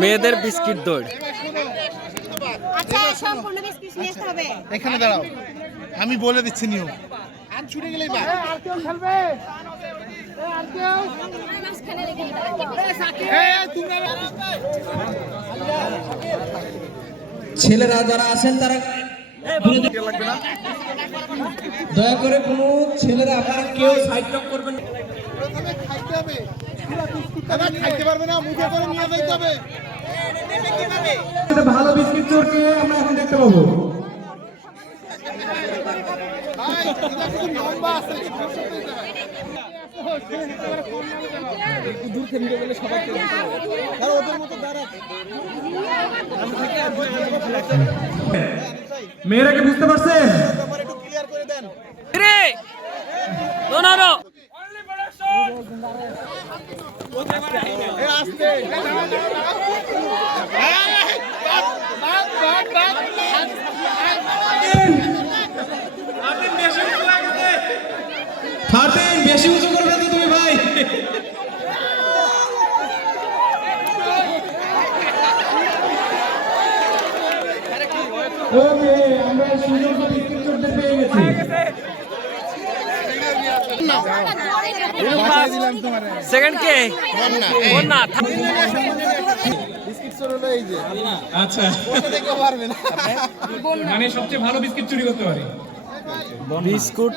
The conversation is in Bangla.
মেয়েদের বিস্কিট দৌড়। আচ্ছা সম্পূর্ণ বিস্কিট নিয়ে আসতে হবে। এখানে দাঁড়াও, আমি বলে দিচ্ছি নিয়ম। আর ছুটে গেলেই বাদ। আর কেউ খেলবে? আর কেউ? মাঝখানে রেখে ছেলেরা যারা আছেন তারা দয়া করে কোনো ছেলেরা আপনারা কেউ সাইড লক করবেন না। প্রথমে খাইতে হবে, খাইতে পারবে না, মুখে করে নিয়ে যাইতে হবে। একটা ভালো বিস্কিট চোরকে আমরা এখন দেখতে পাবো। ভাই, এটা কিছু লম্বা আছে। দূর থেকে গেলে সবাই আর ওদের মতো দাঁড়াতে। মেয়েরা কি বুঝতে পারছেন? আমার একটু ক্লিয়ার করে দেন। রে দোনারো এ আস্তে ফাটিন বেশি উঁচু করবে তো তুমি ভাই। ওকে, আমরা সুন্দর বিস্কিট চোরদের পেয়ে গেছি। সেকেন্ড কে না বিস্কিট চোর হলো এই যে, আচ্ছা, বসে থেকে পারবে না। মানে সবচেয়ে ভালো বিস্কিট চুরি করতে পারে। বিস্কুট